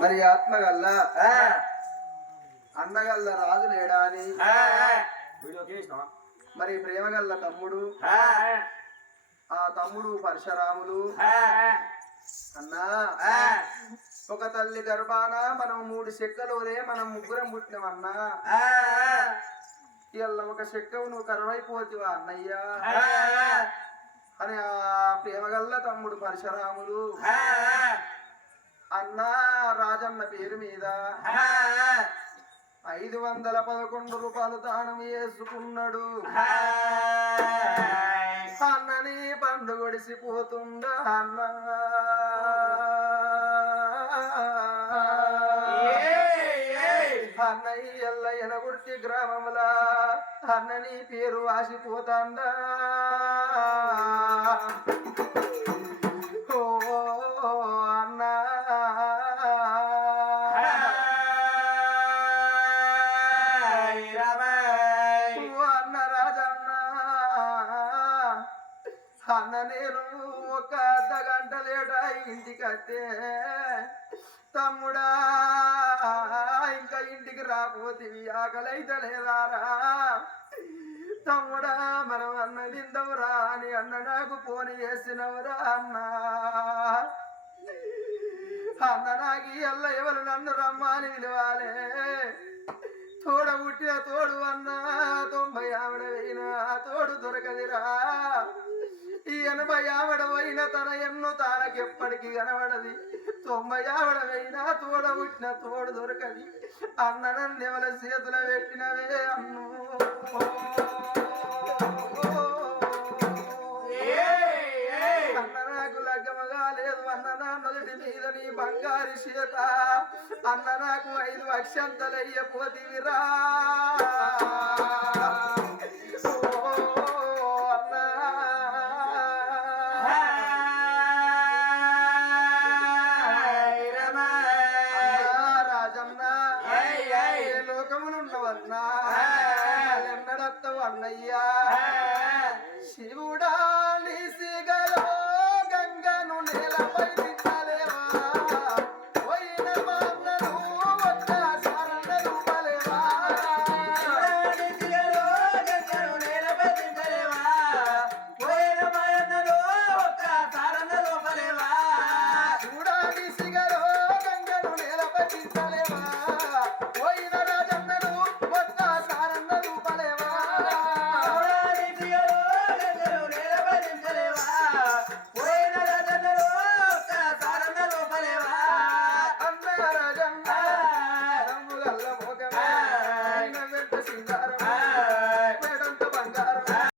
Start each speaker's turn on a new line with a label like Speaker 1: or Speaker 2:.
Speaker 1: మరి ఆత్మగల్ల? అన్నగల్ల రాజు లేడా అని? మరి ప్రేమగల్ల తమ్ముడు? ఆ. తమ్ముడు పరశురాములు అన్నా? ఒక తల్లి గర్భాన మనం మూడు చెక్కలోనే మనం ముగ్గురం పుట్టినవన్నా ఇవాళ ఒక చెక్కవు నువ్వు కరువైపోతివా అన్నయ్యా? అని ఆ ప్రేమగల్ల తమ్ముడు పరశురాములు అన్నా రాజన్న పేరు మీద. ఐదు వందల పదకొండు రూపాయలు దానం వేసుకున్నాడు అన్నని పండు గడిసిపోతుందా అన్న? అన్నయ్య ఎనగుర్తి గ్రామంలో అన్నని పేరు వాసిపోతాందా? అన్న నేను ఒక అర్ధ గంట లేట ఇంటికత్తే తమ్ముడా ఇంకా ఇంటికి రాకపోతివి ఆకలైతే లేదారా? తమ్ముడా మనం అన్న నిందవురా అని అన్న నాకు ఫోన్ చేసినవురా అన్నా. అన్న నాకు ఎల్ల ఎవరు నన్ను రమ్మని పిలవాలే. తోడ పుట్టిన తోడు అన్న తొంభై ఆవిడ పోయిన తోడు దొరకదిరా. ఎనభై ఆవిడ పోయిన తన ఎన్నో తానకెప్పటికి కనబడది తొంభై ఆవిడవైనా తోడ పుట్టిన తోడు దొరకది అన్న నన్ను ఎవల చేతుల పెట్టినవే అన్ను లేదు అన్న మీద నీ బంగారు చేత అన్న నాకు ఐదు అక్షంతలయ్యపోతివిరా అన్నయ్యా శివుడాలి సిగలో గంగను నేలపై అల్లము.